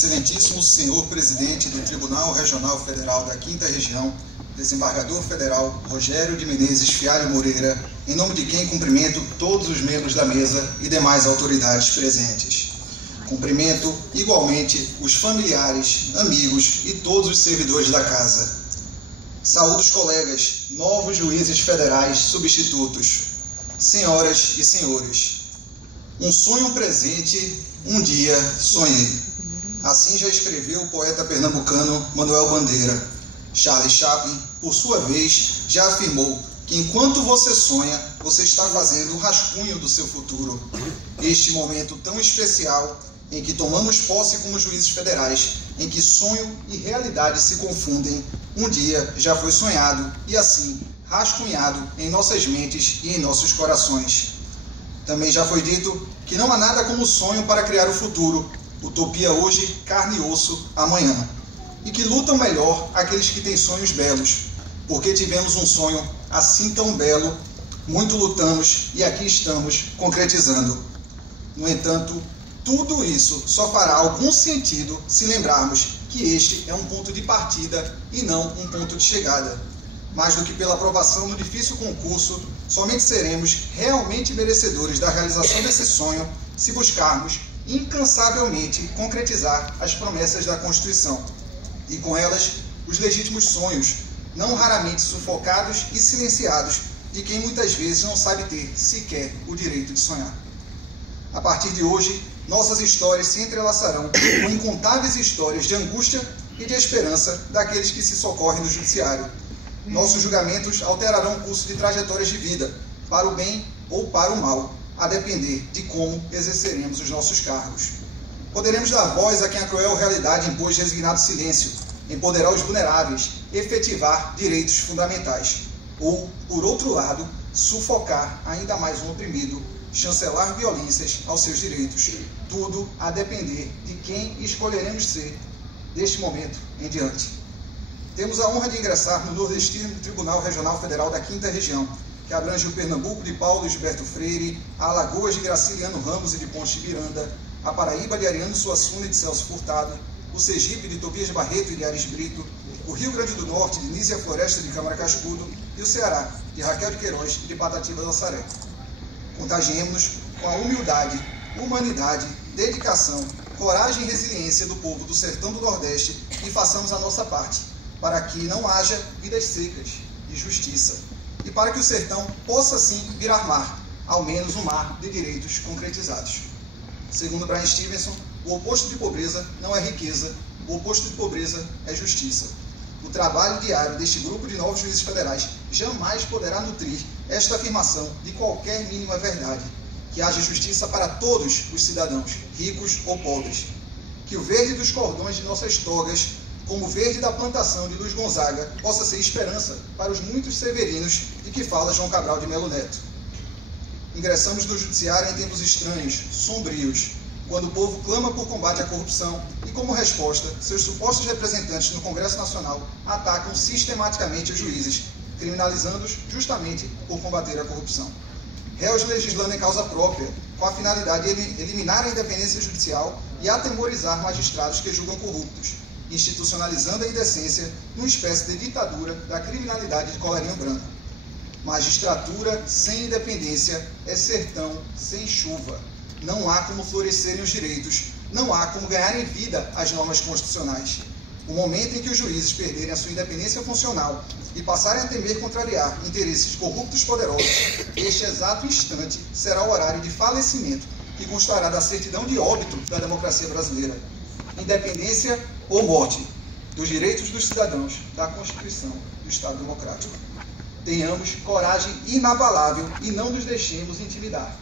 Excelentíssimo senhor presidente do Tribunal Regional Federal da 5ª Região, desembargador federal Rogério de Menezes Fialho Moreira, em nome de quem cumprimento todos os membros da mesa e demais autoridades presentes. Cumprimento igualmente os familiares, amigos e todos os servidores da casa. Saúdo os colegas, novos juízes federais substitutos, senhoras e senhores. Um sonho presente, um dia sonhei. Assim já escreveu o poeta pernambucano Manoel Bandeira. Charles Chaplin, por sua vez, já afirmou que enquanto você sonha, você está fazendo o rascunho do seu futuro. Este momento tão especial em que tomamos posse como juízes federais, em que sonho e realidade se confundem, um dia já foi sonhado e assim rascunhado em nossas mentes e em nossos corações. Também já foi dito que não há nada como sonho para criar o futuro. Utopia hoje, carne e osso amanhã. E que lutam melhor aqueles que têm sonhos belos, porque tivemos um sonho assim tão belo, muito lutamos e aqui estamos concretizando. No entanto, tudo isso só fará algum sentido se lembrarmos que este é um ponto de partida e não um ponto de chegada. Mais do que pela aprovação no difícil concurso, somente seremos realmente merecedores da realização desse sonho se buscarmos incansavelmente concretizar as promessas da Constituição, e com elas os legítimos sonhos, não raramente sufocados e silenciados, de quem muitas vezes não sabe ter sequer o direito de sonhar. A partir de hoje, nossas histórias se entrelaçarão com incontáveis histórias de angústia e de esperança daqueles que se socorrem no judiciário. Nossos julgamentos alterarão o curso de trajetórias de vida, para o bem ou para o mal, a depender de como exerceremos os nossos cargos. Poderemos dar voz a quem a cruel realidade impôs resignado silêncio, empoderar os vulneráveis, efetivar direitos fundamentais. Ou, por outro lado, sufocar ainda mais um oprimido, chancelar violências aos seus direitos. Tudo a depender de quem escolheremos ser deste momento em diante. Temos a honra de ingressar no nordestino Tribunal Regional Federal da 5ª Região, que abrange o Pernambuco de Paulo Gilberto Freire, a Alagoas de Graciliano Ramos e de Ponte de Miranda, a Paraíba de Ariano Suassuna e de Celso Furtado, o Sergipe de Tobias Barreto e de Ares Brito, o Rio Grande do Norte de Nízia Floresta de Câmara Cascudo e o Ceará de Raquel de Queiroz e de Patativa do Assaré. Contagiemos-nos com a humildade, humanidade, dedicação, coragem e resiliência do povo do sertão do Nordeste e façamos a nossa parte, para que não haja vidas secas e justiça, e para que o sertão possa sim virar mar, ao menos um mar de direitos concretizados. Segundo Brian Stevenson, o oposto de pobreza não é riqueza, o oposto de pobreza é justiça. O trabalho diário deste grupo de novos juízes federais jamais poderá nutrir esta afirmação de qualquer mínima verdade, que haja justiça para todos os cidadãos, ricos ou pobres, que o verde dos cordões de nossas togas, como o verde da plantação de Luiz Gonzaga, possa ser esperança para os muitos severinos de que fala João Cabral de Melo Neto. Ingressamos no judiciário em tempos estranhos, sombrios, quando o povo clama por combate à corrupção e, como resposta, seus supostos representantes no Congresso Nacional atacam sistematicamente os juízes, criminalizando-os justamente por combater a corrupção. Réus legislando em causa própria, com a finalidade de eliminar a independência judicial e atemorizar magistrados que julgam corruptos, institucionalizando a indecência numa espécie de ditadura da criminalidade de colarinho branco. Magistratura sem independência é sertão sem chuva. Não há como florescerem os direitos, não há como ganharem vida as normas constitucionais. O momento em que os juízes perderem a sua independência funcional e passarem a temer contrariar interesses corruptos poderosos, este exato instante será o horário de falecimento que constará da certidão de óbito da democracia brasileira. Independência ou morte dos direitos dos cidadãos da Constituição do Estado Democrático. Tenhamos coragem inabalável e não nos deixemos intimidar.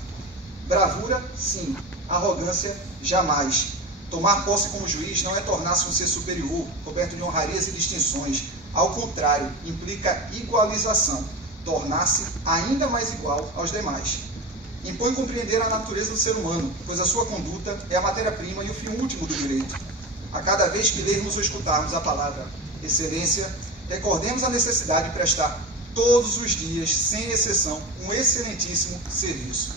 Bravura, sim. Arrogância, jamais. Tomar posse como juiz não é tornar-se um ser superior, coberto de honrarias e distinções. Ao contrário, implica igualização, tornar-se ainda mais igual aos demais. Impõe compreender a natureza do ser humano, pois a sua conduta é a matéria-prima e o fim último do direito. A cada vez que lermos ou escutarmos a palavra excelência, recordemos a necessidade de prestar todos os dias, sem exceção, um excelentíssimo serviço.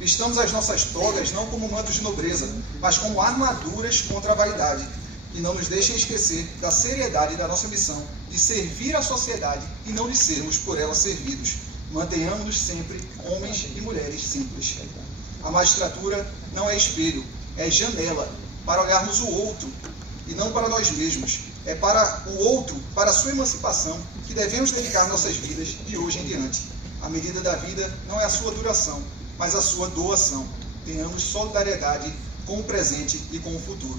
Vistamos as nossas togas não como mantos de nobreza, mas como armaduras contra a vaidade, que não nos deixem esquecer da seriedade da nossa missão de servir a sociedade e não de sermos por ela servidos. Mantenhamos-nos sempre homens e mulheres simples. A magistratura não é espelho, é janela para olharmos o outro e não para nós mesmos. É para o outro, para a sua emancipação, que devemos dedicar nossas vidas de hoje em diante. A medida da vida não é a sua duração, mas a sua doação. Tenhamos solidariedade com o presente e com o futuro.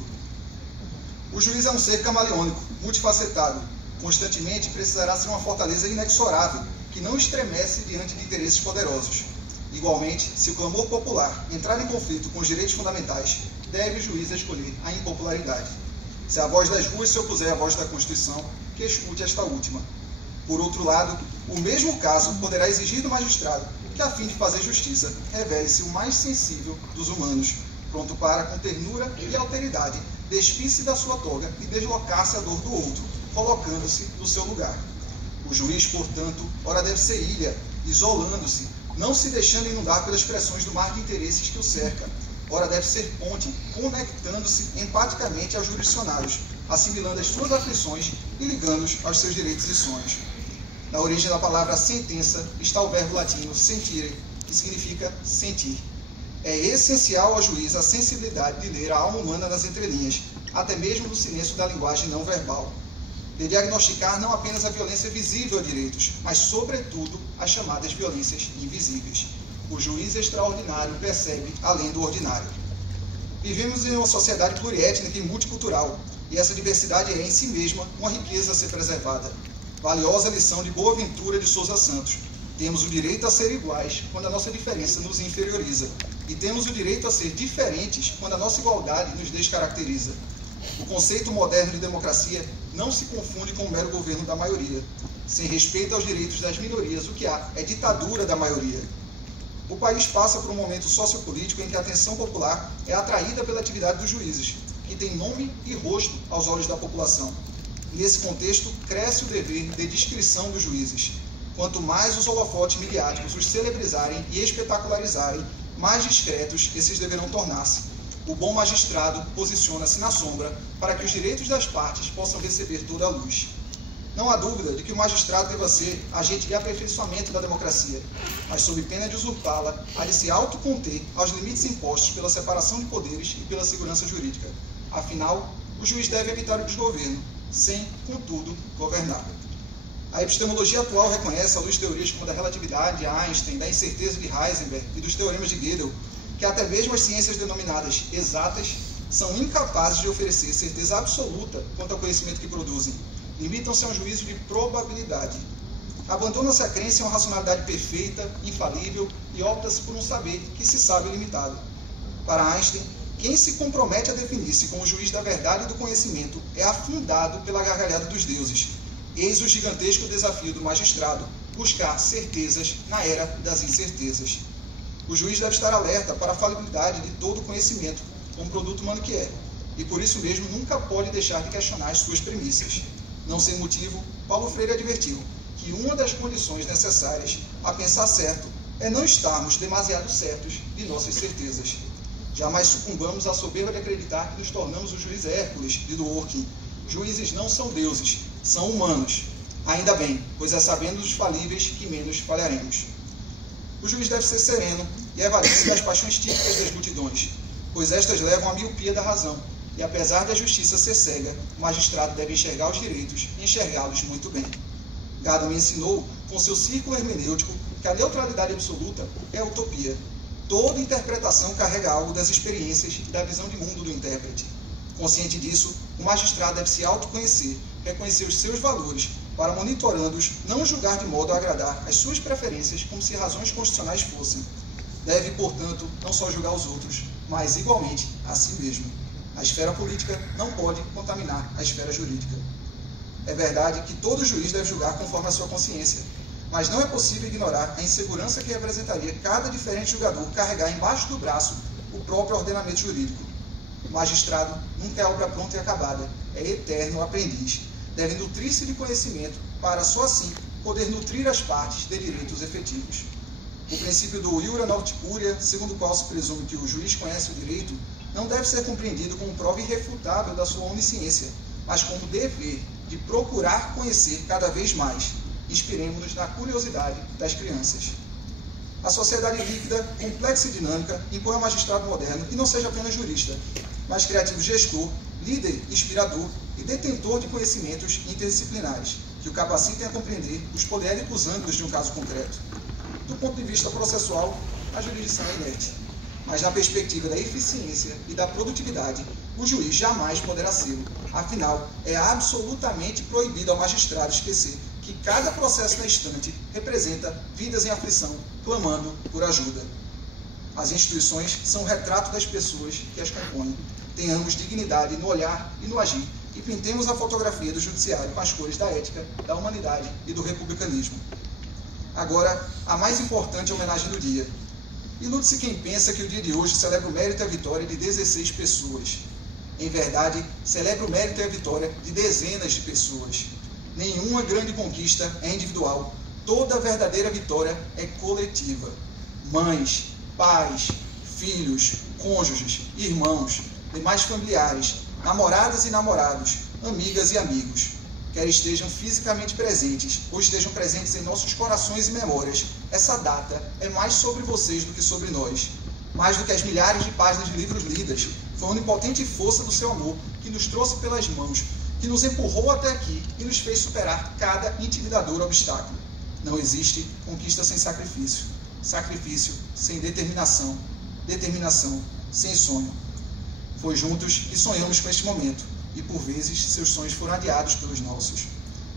O juiz é um ser camaleônico, multifacetado. Constantemente precisará ser uma fortaleza inexorável, que não estremece diante de interesses poderosos. Igualmente, se o clamor popular entrar em conflito com os direitos fundamentais, deve o juiz escolher a impopularidade. Se a voz das ruas se opuser à voz da Constituição, que escute esta última. Por outro lado, o mesmo caso poderá exigir do magistrado que, a fim de fazer justiça, revele-se o mais sensível dos humanos, pronto para, com ternura e alteridade, despir-se da sua toga e deslocar-se à dor do outro, colocando-se no seu lugar. O juiz, portanto, ora deve ser ilha, isolando-se, não se deixando inundar pelas pressões do mar de interesses que o cerca. Ora deve ser ponte, conectando-se empaticamente aos jurisdicionários, assimilando as suas aflições e ligando-os aos seus direitos e sonhos. Na origem da palavra sentença está o verbo latino sentire, que significa sentir. É essencial ao juiz a sensibilidade de ler a alma humana nas entrelinhas, até mesmo no silêncio da linguagem não verbal. De diagnosticar não apenas a violência visível a direitos, mas, sobretudo, as chamadas violências invisíveis. O juiz extraordinário percebe além do ordinário. Vivemos em uma sociedade pluriétnica e multicultural, e essa diversidade é, em si mesma, uma riqueza a ser preservada. Valiosa lição de Boaventura de Souza Santos. Temos o direito a ser iguais quando a nossa diferença nos inferioriza, e temos o direito a ser diferentes quando a nossa igualdade nos descaracteriza. O conceito moderno de democracia não se confunde com o mero governo da maioria. Sem respeito aos direitos das minorias, o que há é ditadura da maioria. O país passa por um momento sociopolítico em que a atenção popular é atraída pela atividade dos juízes, que tem nome e rosto aos olhos da população. Nesse contexto, cresce o dever de descrição dos juízes. Quanto mais os holofotes midiáticos os celebrizarem e espetacularizarem, mais discretos esses deverão tornar-se. O bom magistrado posiciona-se na sombra para que os direitos das partes possam receber toda a luz. Não há dúvida de que o magistrado deva ser agente de aperfeiçoamento da democracia, mas sob pena de usurpá-la, há de se autoconter aos limites impostos pela separação de poderes e pela segurança jurídica. Afinal, o juiz deve evitar o desgoverno, sem, contudo, governar. A epistemologia atual reconhece, à luz de teorias como a da relatividade de Einstein, da incerteza de Heisenberg e dos teoremas de Gödel, que até mesmo as ciências denominadas exatas são incapazes de oferecer certeza absoluta quanto ao conhecimento que produzem. Limitam-se a um juízo de probabilidade. Abandona-se a crença em uma racionalidade perfeita, infalível, e opta-se por um saber que se sabe limitado. Para Einstein, quem se compromete a definir-se como juiz da verdade e do conhecimento é afundado pela gargalhada dos deuses. Eis o gigantesco desafio do magistrado, buscar certezas na era das incertezas. O juiz deve estar alerta para a falibilidade de todo o conhecimento, como produto humano que é, e por isso mesmo nunca pode deixar de questionar as suas premissas. Não sem motivo, Paulo Freire advertiu que uma das condições necessárias a pensar certo é não estarmos demasiado certos de nossas certezas. Jamais sucumbamos à soberba de acreditar que nos tornamos o juiz Hércules de Dworkin. Juízes não são deuses, são humanos. Ainda bem, pois é sabendo dos falíveis que menos falharemos. O juiz deve ser sereno e evadir-se das paixões típicas das multidões, pois estas levam à miopia da razão, e apesar da justiça ser cega, o magistrado deve enxergar os direitos e enxergá-los muito bem. Gadamer me ensinou, com seu círculo hermenêutico, que a neutralidade absoluta é utopia. Toda interpretação carrega algo das experiências e da visão de mundo do intérprete. Consciente disso, o magistrado deve se autoconhecer, reconhecer os seus valores, para, monitorando-os, não julgar de modo a agradar as suas preferências como se razões constitucionais fossem. Deve, portanto, não só julgar os outros, mas, igualmente, a si mesmo. A esfera política não pode contaminar a esfera jurídica. É verdade que todo juiz deve julgar conforme a sua consciência, mas não é possível ignorar a insegurança que representaria cada diferente julgador carregar embaixo do braço o próprio ordenamento jurídico. O magistrado nunca é obra pronta e acabada, é eterno aprendiz. Deve nutrir-se de conhecimento para, só assim, poder nutrir as partes de direitos efetivos. O princípio do iura nocte curia, segundo o qual se presume que o juiz conhece o direito, não deve ser compreendido como prova irrefutável da sua onisciência, mas como dever de procurar conhecer cada vez mais. Inspiremos-nos na curiosidade das crianças. A sociedade líquida, complexa e dinâmica, impõe ao magistrado moderno que não seja apenas jurista, mas criativo gestor, líder, inspirador e detentor de conhecimentos interdisciplinares, que o capacitem a compreender os poliédricos ângulos de um caso concreto. Do ponto de vista processual, a jurisdição é inerte, mas na perspectiva da eficiência e da produtividade, o juiz jamais poderá ser-lo. Afinal, é absolutamente proibido ao magistrado esquecer que cada processo na estante representa vidas em aflição, clamando por ajuda. As instituições são o retrato das pessoas que as compõem. Tenhamos dignidade no olhar e no agir, e pintemos a fotografia do judiciário com as cores da ética, da humanidade e do republicanismo. Agora, a mais importante homenagem do dia. Ilude-se quem pensa que o dia de hoje celebra o mérito e a vitória de 16 pessoas. Em verdade, celebra o mérito e a vitória de dezenas de pessoas. Nenhuma grande conquista é individual. Toda verdadeira vitória é coletiva. Mães, pais, filhos, cônjuges, irmãos, demais familiares, namoradas e namorados, amigas e amigos, quer estejam fisicamente presentes ou estejam presentes em nossos corações e memórias, essa data é mais sobre vocês do que sobre nós. Mais do que as milhares de páginas de livros lidas, foi a onipotente força do seu amor que nos trouxe pelas mãos, que nos empurrou até aqui e nos fez superar cada intimidador obstáculo. Não existe conquista sem sacrifício, sacrifício sem determinação, determinação sem sonho. Foi juntos que sonhamos com este momento, e por vezes seus sonhos foram adiados pelos nossos.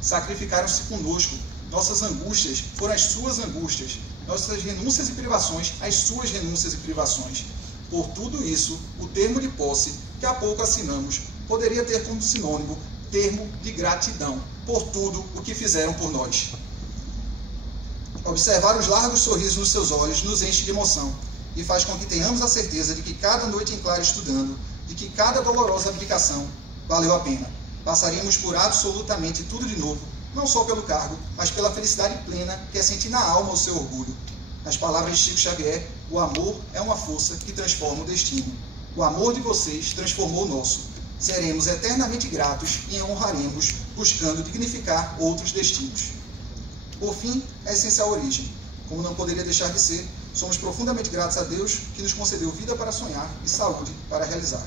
Sacrificaram-se conosco, nossas angústias foram as suas angústias, nossas renúncias e privações, as suas renúncias e privações. Por tudo isso, o termo de posse, que há pouco assinamos, poderia ter como sinônimo termo de gratidão, por tudo o que fizeram por nós. Observar os largos sorrisos nos seus olhos nos enche de emoção, e faz com que tenhamos a certeza de que cada noite em claro estudando, de que cada dolorosa abdicação valeu a pena. Passaríamos por absolutamente tudo de novo, não só pelo cargo, mas pela felicidade plena que é sentir na alma o seu orgulho. Nas palavras de Chico Xavier, o amor é uma força que transforma o destino. O amor de vocês transformou o nosso. Seremos eternamente gratos e honraremos, buscando dignificar outros destinos. Por fim, a essencial origem. Como não poderia deixar de ser, somos profundamente gratos a Deus que nos concedeu vida para sonhar e saúde para realizar.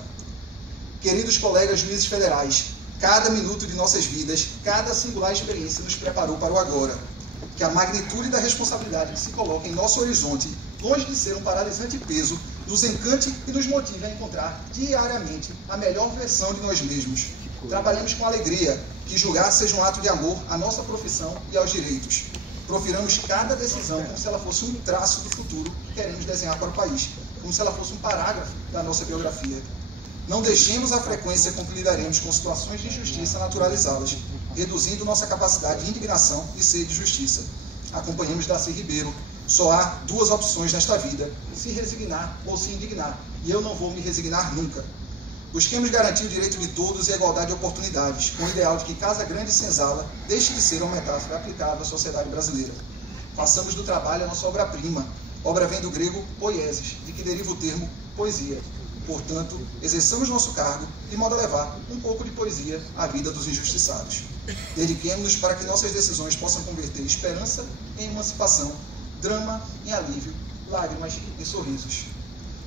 Queridos colegas juízes federais, cada minuto de nossas vidas, cada singular experiência nos preparou para o agora. Que a magnitude da responsabilidade que se coloca em nosso horizonte, longe de ser um paralisante peso, nos encante e nos motive a encontrar diariamente a melhor versão de nós mesmos. Trabalhemos com alegria, que julgar seja um ato de amor à nossa profissão e aos direitos. Profiramos cada decisão como se ela fosse um traço do futuro que queremos desenhar para o país, como se ela fosse um parágrafo da nossa biografia. Não deixemos a frequência com que lidaremos com situações de injustiça naturalizadas, reduzindo nossa capacidade de indignação e sede de justiça. Acompanhamos Darcy Ribeiro. Só há duas opções nesta vida, se resignar ou se indignar, e eu não vou me resignar nunca. Busquemos garantir o direito de todos e a igualdade de oportunidades, com o ideal de que Casa Grande e Senzala deixe de ser uma metáfora aplicável à sociedade brasileira. Façamos do trabalho a nossa obra-prima. Obra vem do grego poiesis, de que deriva o termo poesia. Portanto, exerçamos nosso cargo de modo a levar um pouco de poesia à vida dos injustiçados. Dediquemos-nos para que nossas decisões possam converter esperança em emancipação, drama em alívio, lágrimas em sorrisos.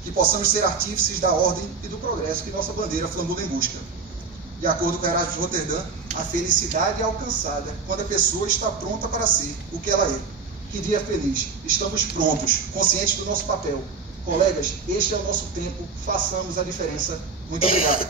Que possamos ser artífices da ordem e do progresso que nossa bandeira flambula em busca. De acordo com Erasmo de Roterdã, a felicidade é alcançada quando a pessoa está pronta para ser o que ela é. Que dia feliz! Estamos prontos, conscientes do nosso papel. Colegas, este é o nosso tempo, façamos a diferença. Muito obrigado.